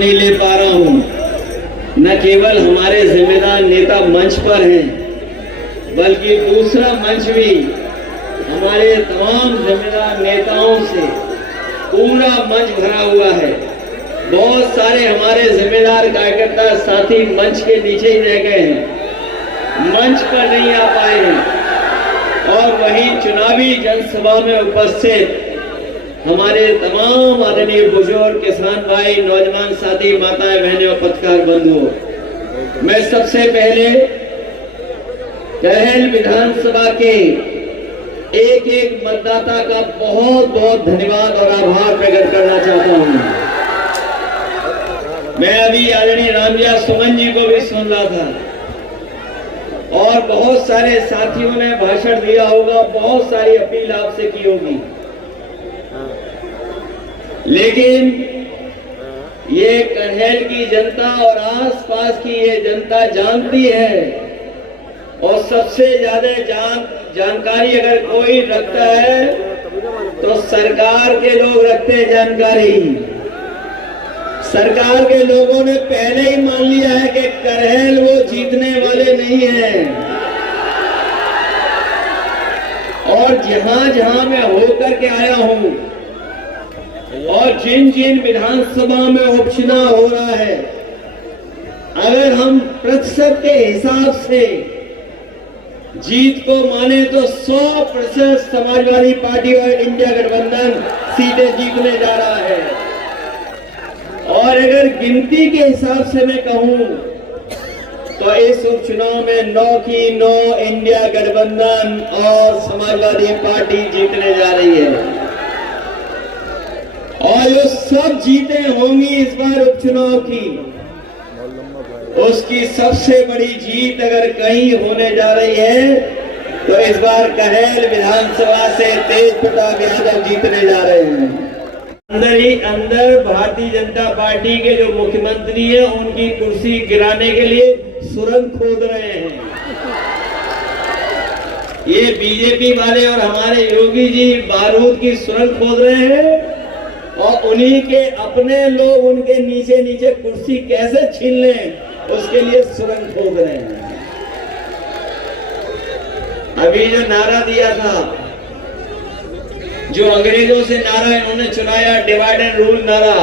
नहीं ले पा रहा हूं। न केवल हमारे जिम्मेदार नेता मंच पर हैं, बल्कि दूसरा मंच भी हमारे तमाम जिम्मेदार नेताओं से पूरा मंच भरा हुआ है। बहुत सारे हमारे जिम्मेदार कार्यकर्ता साथी मंच के नीचे ही रह गए हैं, मंच पर नहीं आ पाए हैं। और वहीं चुनावी जनसभा में उपस्थित हमारे तमाम आदरणीय बुजुर्ग, किसान भाई, नौजवान साथी, माताएं, बहनें और पत्रकार बंधुओं, मैं सबसे पहले कहल विधानसभा के एक एक मतदाता का बहुत बहुत धन्यवाद और आभार प्रकट करना चाहता हूं। मैं अभी आदरणीय रामजिया सुमन जी को भी सुन रहा था और बहुत सारे साथियों ने भाषण दिया होगा, बहुत सारी अपील आपसे की होगी, लेकिन ये कन्हैल की जनता और आसपास की ये जनता जानती है। और सबसे ज्यादा जानकारी अगर कोई रखता है तो सरकार के लोग रखते हैं जानकारी। सरकार के लोगों ने पहले ही मान लिया है कि कन्हैल वो जीतने वाले नहीं हैं। और जहां जहां मैं होकर के आया हूं और जिन जिन विधानसभा में उपचुनाव हो रहा है, अगर हम प्रतिशत के हिसाब से जीत को माने तो 100% समाजवादी पार्टी और इंडिया गठबंधन सीटें जीतने जा रहा है। और अगर गिनती के हिसाब से मैं कहूं तो इस उपचुनाव में 9 की 9 इंडिया गठबंधन और समाजवादी पार्टी जीतने जा रही है। और जो सब जीतें होंगी इस बार उपचुनाव की, उसकी सबसे बड़ी जीत अगर कहीं होने जा रही है तो इस बार कन्हैल विधानसभा से तेज प्रताप यादव जीतने जा रहे हैं। अंदर ही अंदर भारतीय जनता पार्टी के जो मुख्यमंत्री हैं उनकी कुर्सी गिराने के लिए सुरंग खोद रहे हैं। ये बीजेपी वाले और हमारे योगी जी बारूद की सुरंग खोद रहे हैं और उन्हीं के अपने लोग उनके नीचे नीचे कुर्सी कैसे छीन लें उसके लिए सुरंग खोद रहे हैं। अभी जो नारा दिया था, जो अंग्रेजों से नारा इन्होंने चुनाया, डिवाइड एंड रूल नारा,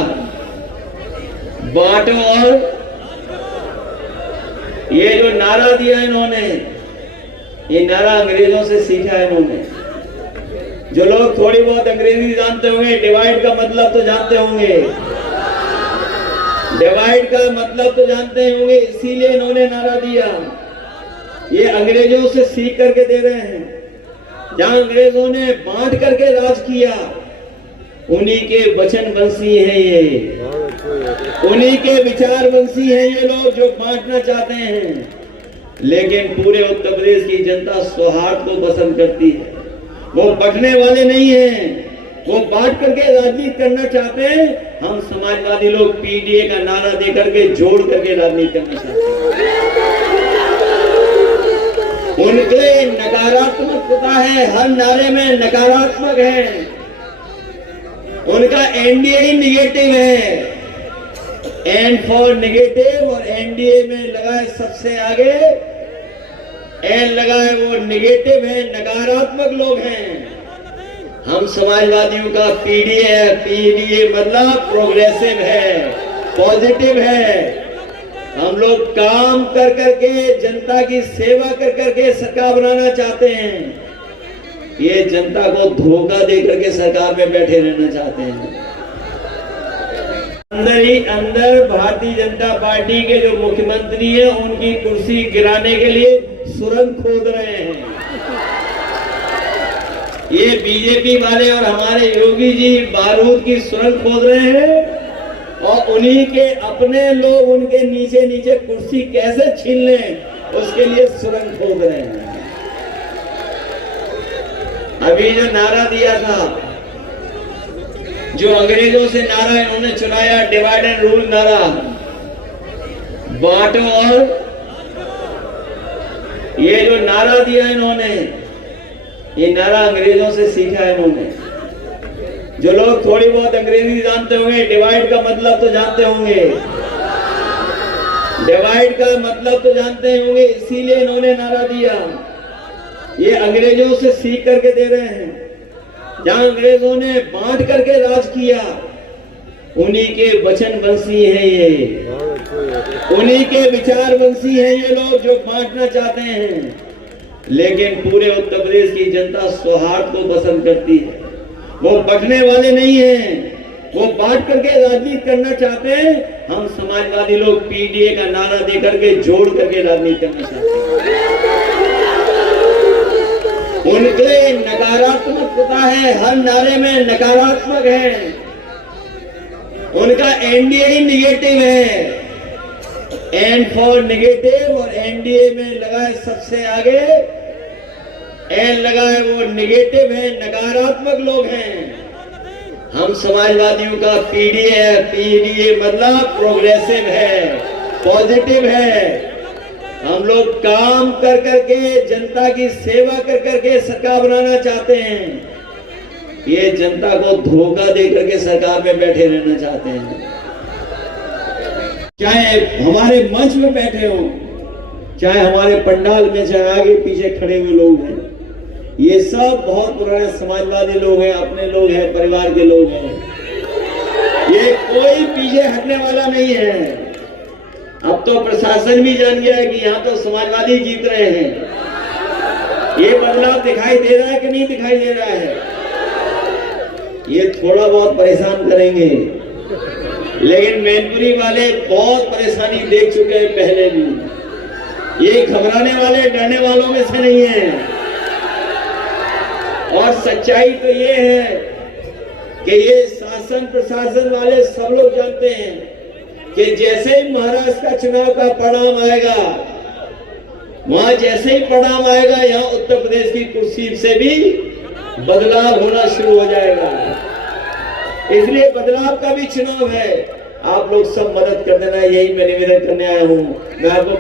बांटो, और ये जो नारा दिया इन्होंने, ये नारा अंग्रेजों से सीखा है इन्होंने। जो लोग थोड़ी बहुत अंग्रेजी जानते होंगे, डिवाइड का मतलब तो जानते होंगे, डिवाइड का मतलब तो जानते होंगे, इसीलिए इन्होंने नारा दिया। ये अंग्रेजों से सीख करके दे रहे हैं। जहां अंग्रेजों ने बांट करके राज किया, उन्हीं के वचन वंशी हैं ये, उन्हीं के विचार वंशी हैं ये लोग जो बांटना चाहते हैं। लेकिन पूरे उत्तर प्रदेश की जनता सौहार्द को पसंद करती है, वो बंटने वाले नहीं हैं, वो बांट करके राजनीति करना चाहते हैं। हम समाजवादी लोग पीडीए का नारा दे करके जोड़ करके राजनीति करना चाहते हैं। उनके नकारात्मकता है, हर नारे में नकारात्मक है। उनका एनडीए ही निगेटिव है, एन फॉर निगेटिव, और एनडीए में लगा है सबसे आगे, एन लगा है वो निगेटिव है, नकारात्मक लोग हैं। हम समाजवादियों का पीडीए है, पीडीए मतलब प्रोग्रेसिव है, पॉजिटिव है। हम लोग काम कर करके, जनता की सेवा कर करके सरकार बनाना चाहते हैं। ये जनता को धोखा दे करके सरकार में बैठे रहना चाहते हैं। अंदर ही अंदर भारतीय जनता पार्टी के जो मुख्यमंत्री हैं उनकी कुर्सी गिराने के लिए सुरंग खोद रहे हैं। ये बीजेपी वाले और हमारे योगी जी बारूद की सुरंग खोद रहे हैं और उन्हीं के अपने लोग उनके नीचे नीचे कुर्सी कैसे छीन लें उसके लिए सुरंग खोद रहे हैं। अभी जो नारा दिया था, जो अंग्रेजों से नारा इन्होंने चुनाया, डिवाइड एंड रूल नारा, बांटो, और ये जो नारा दिया इन्होंने, ये नारा अंग्रेजों से सीखा है इन्होंने। जो लोग थोड़ी बहुत अंग्रेजी जानते होंगे, डिवाइड का मतलब तो जानते होंगे, डिवाइड का मतलब तो जानते होंगे, इसीलिए इन्होंने नारा दिया। ये अंग्रेजों से सीख करके दे रहे हैं। जहां अंग्रेजों ने बांट करके राज किया, उन्हीं के वचन वंशी हैं ये, उन्हीं के विचार वंशी हैं ये लोग जो बांटना चाहते हैं। लेकिन पूरे उत्तर प्रदेश की जनता सौहार्द को पसंद करती है, वो बंटने वाले नहीं हैं, वो बांट करके राजनीति करना चाहते हैं। हम समाजवादी लोग पीडीए का नारा दे करके जोड़ करके राजनीति करना चाहते हैं। उनके नकारात्मकता है, हर नारे में नकारात्मक है। उनका एनडीए ही निगेटिव है, एन फॉर निगेटिव, और एनडीए में लगा है सबसे आगे एन लगा है, वो निगेटिव है, नकारात्मक लोग हैं। हम समाजवादियों का पीडीए है, पीडीए मतलब प्रोग्रेसिव है, पॉजिटिव है। हम लोग काम कर करके, जनता की सेवा कर करके सरकार बनाना चाहते हैं। ये जनता को धोखा दे करके सरकार में बैठे रहना चाहते हैं। चाहे हमारे मंच में बैठे हो, चाहे हमारे पंडाल में, चाहे आगे पीछे खड़े हुए लोग हैं, ये सब बहुत पुराने समाजवादी लोग हैं, अपने लोग हैं, परिवार के लोग हैं। ये कोई पीछे हटने वाला नहीं है। अब तो प्रशासन भी जान गया है कि यहाँ तो समाजवादी जीत रहे हैं। ये बदलाव दिखाई दे रहा है कि नहीं दिखाई दे रहा है? ये थोड़ा बहुत परेशान करेंगे, लेकिन मैनपुरी वाले बहुत परेशानी देख चुके हैं पहले भी। ये घबराने वाले, डरने वालों में से नहीं है। और सच्चाई तो ये है कि ये शासन प्रशासन वाले सब लोग जानते हैं कि जैसे ही महाराष्ट्र का चुनाव का परिणाम आएगा, वहां जैसे ही परिणाम आएगा, यहाँ उत्तर प्रदेश की कुर्सी से भी बदलाव होना शुरू हो जाएगा। इसलिए बदलाव का भी चुनाव है। आप लोग सब मदद कर देना, यही मैं निवेदन करने आया हूं। मैं आपको